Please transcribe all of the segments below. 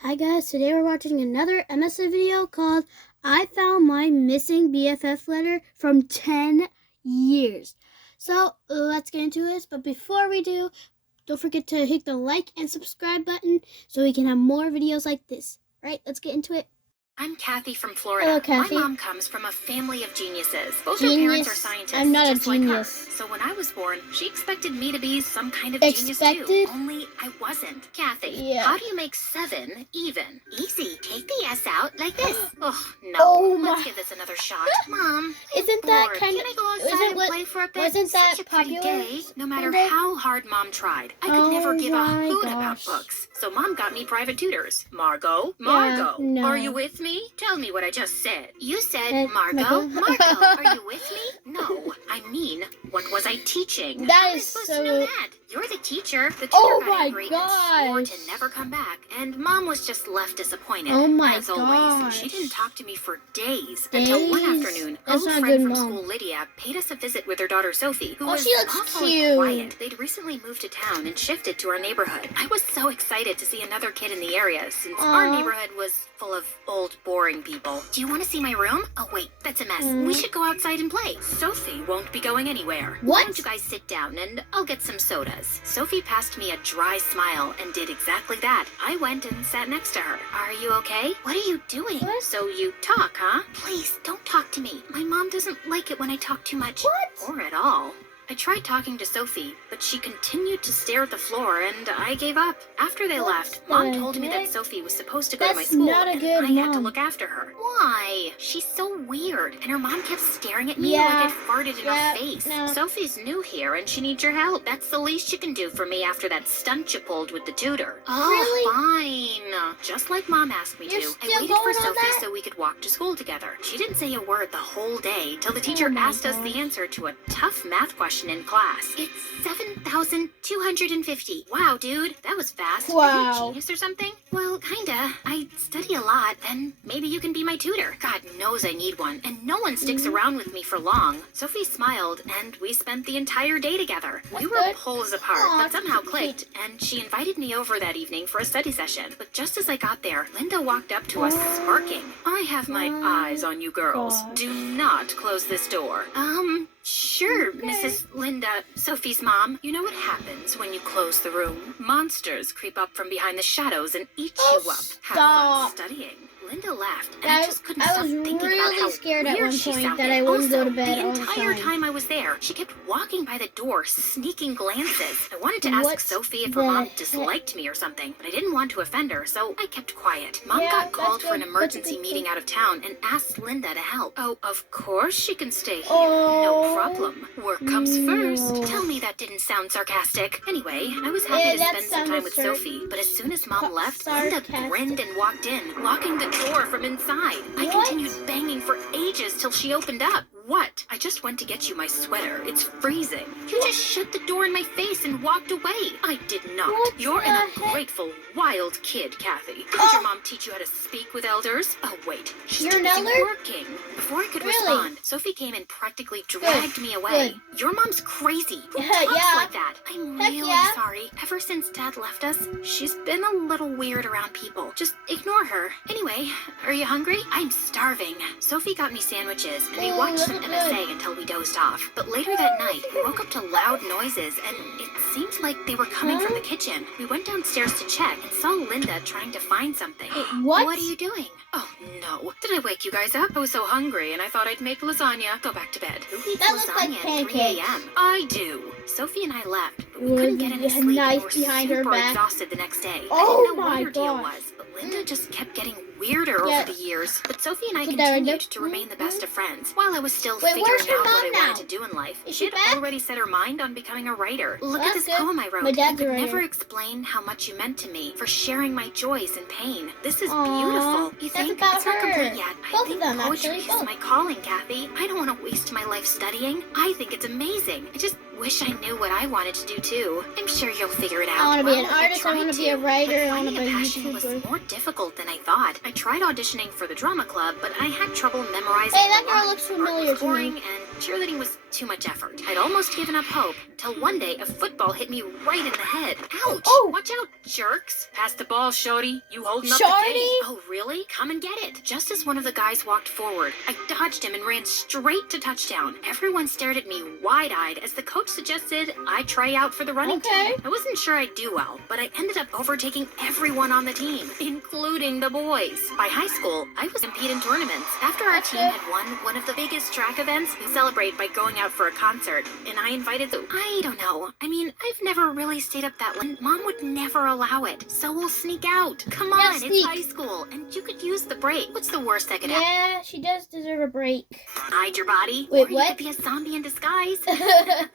Hi guys, today we're watching another MSA video called I Found My Missing BFF Letter from 10 Years. So let's get into this, but before we do, don't forget to hit the like and subscribe button so we can have more videos like this. Alright, let's get into it. I'm Kathy from Florida. Hello, Kathy. My mom comes from a family of geniuses. Both her parents are scientists, I'm not just a like her. genius. So when I was born, she expected me to be some kind of genius too. Only I wasn't. Kathy, how do you make 7 even? Easy. Take the S out like this. Oh, no. Let's give this another shot. Mom, isn't that kind of... Can I go outside and play for a bit? Wasn't that Such a pretty popular? day. No matter how hard Mom tried, I could never give a hoot about books. So Mom got me private tutors. Margot? No. Are you with me? Tell me what I just said. You said Margot? Margot, are you with me? No. I mean, what was I teaching? That How is am I supposed so... to know that? You're the teacher. The tutor got angry and swore to never come back. And Mom was just left disappointed. As always. She didn't talk to me for days. Until one afternoon, her old friend from school, Lydia, paid us a visit with her daughter Sophie, who was awfully quiet. They'd recently moved to town and shifted to our neighborhood. I was so excited to see another kid in the area, since our neighborhood was full of old, boring people. Do you want to see my room? Oh, wait, that's a mess. We should go outside and play. Sophie won't be going anywhere. Why don't you guys sit down and I'll get some sodas. Sophie passed me a dry smile and did exactly that. I went and sat next to her. Are you okay? What are you doing? So you talk, huh? Please, don't talk to me. My mom doesn't like it when I talk too much. Or at all. I tried talking to Sophie, but she continued to stare at the floor, and I gave up. After they left, Mom told me that Sophie was supposed to go to my school, and I had to look after her. Why? She's so weird, and her mom kept staring at me like I farted in her face. Sophie's new here, and she needs your help. That's the least you can do for me after that stunt you pulled with the tutor. Fine. Just like Mom asked me to. I waited for Sophie so we could walk to school together. She didn't say a word the whole day, till the teacher asked us the answer to a tough math question in class. It's 7,250. Wow, dude, that was fast. Are you a genius or something? Well, kinda. I study a lot, then maybe you can be my tutor. God knows I need one, and no one sticks around with me for long. Sophie smiled, and we spent the entire day together. We were poles apart, but somehow clicked, and she invited me over that evening for a study session. But just as I got there, Linda walked up to us smirking. I have my eyes on you girls. Do not close this door. Sure, Mrs. Linda, Sophie's mom. You know what happens when you close the room? Monsters creep up from behind the shadows and eat you up. Have fun studying. Linda laughed, and I just couldn't stop thinking about how scared at weird one she point sounded. that I wouldn't go to bed the entire time I was there, she kept walking by the door, sneaking glances. I wanted to ask Sophie if her mom disliked me or something, but I didn't want to offend her, so I kept quiet. Mom got called for an emergency meeting out of town and asked Linda to help. Oh, of course she can stay here. No problem. Work comes first. Tell me that didn't sound sarcastic. Anyway, I was happy to spend some time with Sophie, but as soon as Mom left, Linda grinned and walked in, locking the door from inside. I continued banging for ages till she opened up. What? I just went to get you my sweater. It's freezing. You just shut the door in my face and walked away. I did not. You're an ungrateful, wild kid, Kathy. Did your mom teach you how to speak with elders? Oh, wait. She's too busy working. Before I could respond, Sophie came and practically dragged me away. Your mom's crazy. Who talks like that? I'm really sorry. Ever since Dad left us, she's been a little weird around people. Just ignore her. Anyway, are you hungry? I'm starving. Sophie got me sandwiches, and we watched some MSA until we dozed off. But later that night, we woke up to loud noises, and it seemed like they were coming from the kitchen. We went downstairs to check and saw Linda trying to find something. What are you doing? Oh, no. Did I wake you guys up? I was so hungry, and I thought I'd make lasagna. Go back to bed. Who eats lasagna at 3 a.m.? I do. Sophie and I left, but we couldn't get any sleep and were super exhausted the next day. I didn't know what her deal was, but Linda just kept getting weirder over the years. But Sophie and I continued to remain the best of friends. While I was still figuring out what I wanted to do in life, she had already set her mind on becoming a writer. Look at this poem I wrote. I could never explain how much you meant to me, for sharing my joys and pain. This is beautiful. You think? It's not complete yet. I think poetry is my calling, Kathy. I don't want to waste my life studying. I think it's amazing. I just wish I knew what I wanted to do too. I'm sure you'll figure it out. I want to be an artist, I want to be a writer, I want to be a YouTuber. Was more difficult than I thought. I tried auditioning for the drama club, but I had trouble memorizing. Hey, that girl looks familiar to me. And Cheerleading was too much effort. I'd almost given up hope, till one day a football hit me right in the head. Ouch! Oh. Watch out, jerks. Pass the ball, shorty. You holding up Shorty? the gate. Oh, really? Come and get it. Just as one of the guys walked forward, I dodged him and ran straight to touchdown. Everyone stared at me wide-eyed as the coach suggested I try out for the running team. I wasn't sure I'd do well, but I ended up overtaking everyone on the team, including the boys. By high school, I was competing in tournaments. After our team had won one of the biggest track events, we celebrate by going out for a concert, and I invited I don't know. I mean, I've never really stayed up that late. Mom would never allow it, so we'll sneak out. Come on, sneak. it's high school, and you could use the break. What's the worst that could happen? Yeah, she does deserve a break. Hide your body. Wait, or you what? could be a zombie in disguise.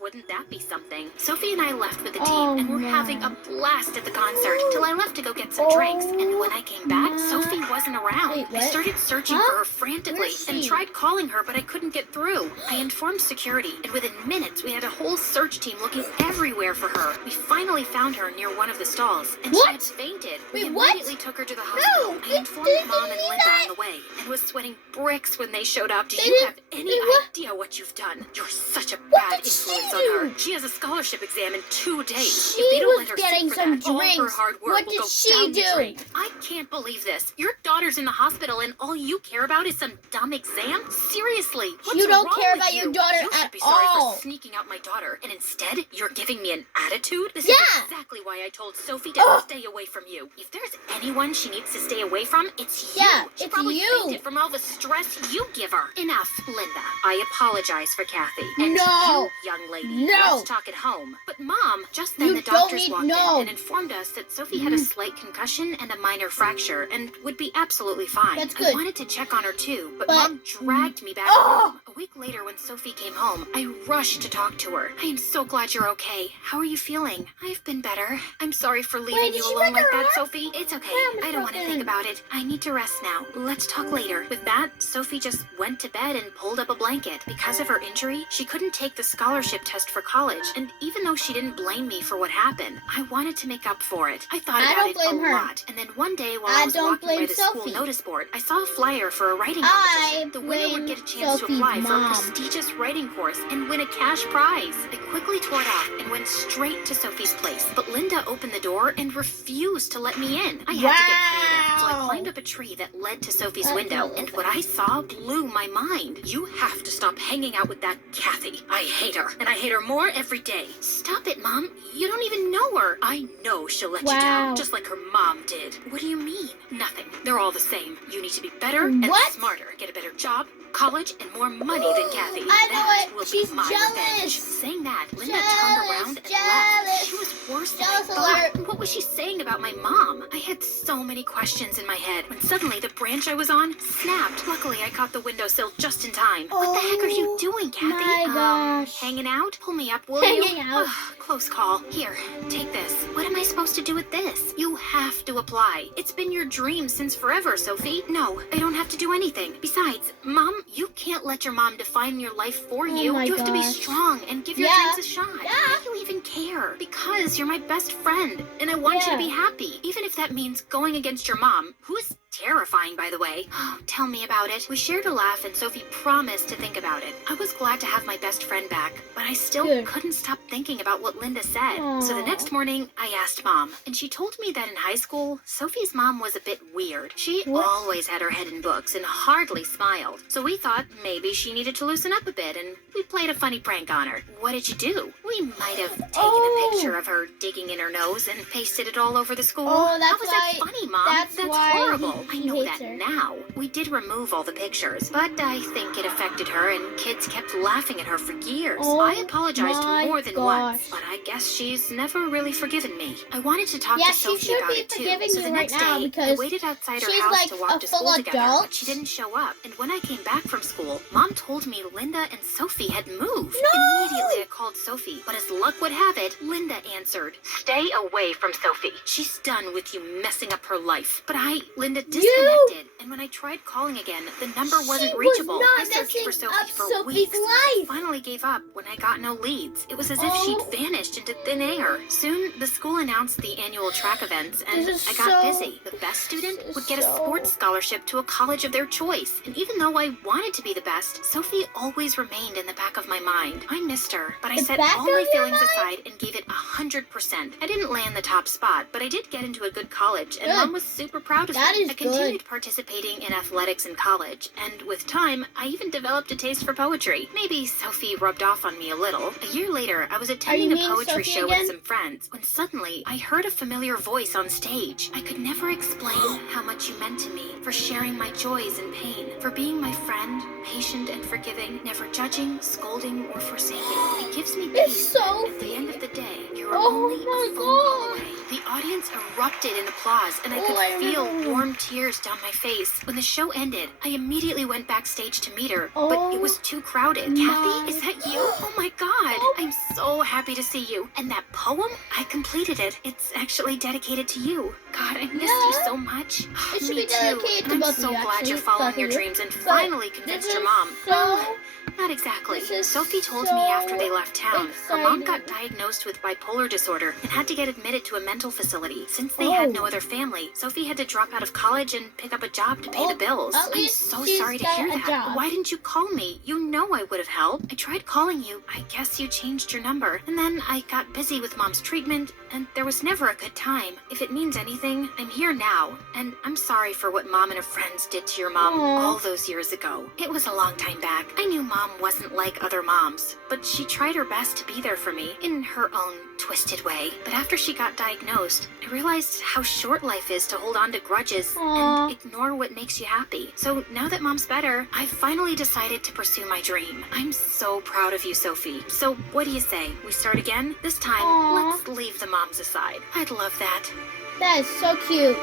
Wouldn't that be something? Sophie and I left with the team, and we're having a blast at the concert till I left to go get some drinks. And when I came back, Sophie wasn't around. Wait, what? I started searching for her frantically Where's and she? tried calling her, but I couldn't get through. I informed security, and within minutes, we had a whole search team looking everywhere for her. We finally found her near one of the stalls, and she had fainted. We Wait, what? immediately took her to the hospital. No, I informed Mom and Linda on the way, and was sweating bricks when they showed up. Do They you didn't- have any they what? idea what you've done? You're such a What bad did she influence on do? her. She has a scholarship exam in 2 days. She If they don't was let her getting sit for some that, all her drinks. hard work What will did go she down the do? drain. I can't believe this. Your daughter's in the hospital, and all you care about is some dumb exam? Seriously, what's You don't wrong care with about you? your daughter You should at be sorry all. for sneaking out my daughter, and instead you're giving me an attitude. This Yeah. is exactly why I told Sophie to stay away from you. If there's anyone she needs to stay away from, it's you. Yeah, She it's probably you. fainted from all the stress you give her. Enough, Linda. I apologize for Kathy. And No. you, young lady, No. let's talk at home. But Mom, just then You the don't doctors need- walked no. in and informed us that Sophie had a slight concussion and a minor fracture and would be absolutely fine. That's I good. wanted to check on her too, but But- Mom dragged me back home. A week later, when Sophie came home, I rushed to talk to her. I am so glad you're okay. How are you feeling? I've been better. I'm sorry for leaving Wait, did you she alone break like her that, arm? Sophie. It's okay. Her arm is I don't want to broken. think about it. I need to rest now. Let's talk later. With that, Sophie just went to bed and pulled up a blanket. Because of her injury, she couldn't take the scholarship test for college. And even though she didn't blame me for what happened, I wanted to make up for it. I thought I about don't it blame a her. lot. And then one day while I I was don't walking by blame the school Sophie. notice board, I saw a flyer for a writing I competition. The winner would blame get a chance Sophie's to apply for a mom. prestigious writing course and win a cash prize. I quickly tore it off and went straight to Sophie's place. But Linda opened the door and refused to let me in. I had to get creative, so I Wow. climbed up a tree that led to Sophie's That's window, not and okay. what I saw blew my mind. You have to stop hanging out with that Kathy. I hate her, and I hate her more every day. Stop it, Mom. You don't even know her. I know she'll let you Wow. down, just like her mom did. What do you mean? Nothing. They're all the same. You need to be better and What? smarter. Get a better job, college, and more money than Kathy. I know That it. will be She's my jealous. revenge. Saying that, Linda turned Jealous, around and jealous. left. She was worse than I Jealous thought. alert. What was she saying about my mom? I had so many questions in my head when suddenly the branch I was on snapped. Luckily, I caught the windowsill just in time. What the heck are you doing, Kathy? my gosh. Hanging out? Pull me up, will you? Hanging out. Close call. Here, take this. What am I supposed to do with this? You have to apply. It's been your dream since forever, Sophie. No, I don't have to do anything. Besides, Mom, you can't let your mom define your life for Oh you. my You have to be gosh. strong and give your Yeah. dreams a shot. Yeah. Why do you even care? Because you're my best friend, and I want you to Yeah. be happy, even if that means going against your mom, who is terrifying, by the way. Oh, tell me about it. We shared a laugh, and Sophie promised to think about it. I was glad to have my best friend back, but I still Good. couldn't stop thinking about what Linda said. So the Aw. next morning, I asked Mom, and she told me that in high school, Sophie's mom was a bit weird. She What? always had her head in books and hardly smiled. So we thought maybe she needed to loosen up a bit, and we played a funny prank on her. What did you do? We might have taken Oh. a picture of her digging in her nose and pasted it all over the school. Oh, How that's was why- that funny, Mom? that's why horrible. he I know hates that her. now. We did remove all the pictures, but I think it affected her, and kids kept laughing at her for years. Oh I apologized my more than gosh. once, but I guess she's never really forgiven me. I wanted to talk Yeah, to she Sophie should about be it too. forgiving So you the right next now day, I because waited outside her she's house like to a walk to full school together, adult. but she didn't show up. And when I came back from school, Mom told me Linda and Sophie had moved. No! Immediately I called Sophie, but as luck would have it, Linda answered, "Stay away from Sophie. She's done with you messing up her life." But Linda, it disconnected. And when I tried calling again, the number wasn't reachable. Not I searched for messing up Sophie for Sophie's weeks. I life. finally gave up when I got no leads. It was as if she'd vanished into thin air. Soon, the school announced the annual track events, and I got busy. The best student would get a sports scholarship to a college of their choice. And even though I wanted to be the best, Sophie always remained in the back of my mind. I missed her, but I set all my feelings aside and gave it 100%. I didn't land the top spot, but I did get into a good college, and Mom was super proud of me. I continued participating in athletics in college, and with time, I even developed a taste for poetry. Maybe Sophie rubbed off on me a little. A year later, I was attending a poetry show with some friends, when suddenly I heard a familiar voice on stage. I could never explain how much you meant to me, for sharing my joys and pain, for being my friend, patient and forgiving, never judging, scolding, or forsaking. It gives me peace. At the end of the day, you're only a phone call away. The audience erupted in applause, and I could feel warm tears down my face. When the show ended, I immediately went backstage to meet her, but it was too crowded. Kathy, is that you? Oh my God! I'm so happy to see you. And that poem? I completed it. It's actually dedicated to you. God, I missed you so much. It should Me be too. dedicated And to I'm both of so you, glad actually, you're following both your of you. dreams and But finally convinced your mom. Well, not exactly. Sophie told me after they left town, her mom got diagnosed with bipolar disorder and had to get admitted to a mental facility. Since they had no other family, Sophie had to drop out of college and pick up a job to pay the bills. I'm so sorry to hear that. Why didn't you call me? You know I would have helped. I tried calling you. I guess you changed your number. And then I got busy with Mom's treatment, and there was never a good time. If it means anything, I'm here now, and I'm sorry for what Mom and her friends did to your mom all those years ago. It was a long time back. I knew Mom wasn't like other moms, but she tried her best to be there for me in her own twisted way. But after she got diagnosed, I realized how short life is to hold on to grudges and ignore what makes you happy. So now that Mom's better, I've finally decided to pursue my dream. I'm so proud of you, Sophie. So what do you say? We start again? This time, let's leave the moms aside. I'd love that. That is so cute.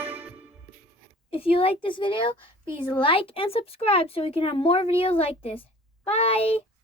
If you like this video, please like and subscribe so we can have more videos like this. Bye!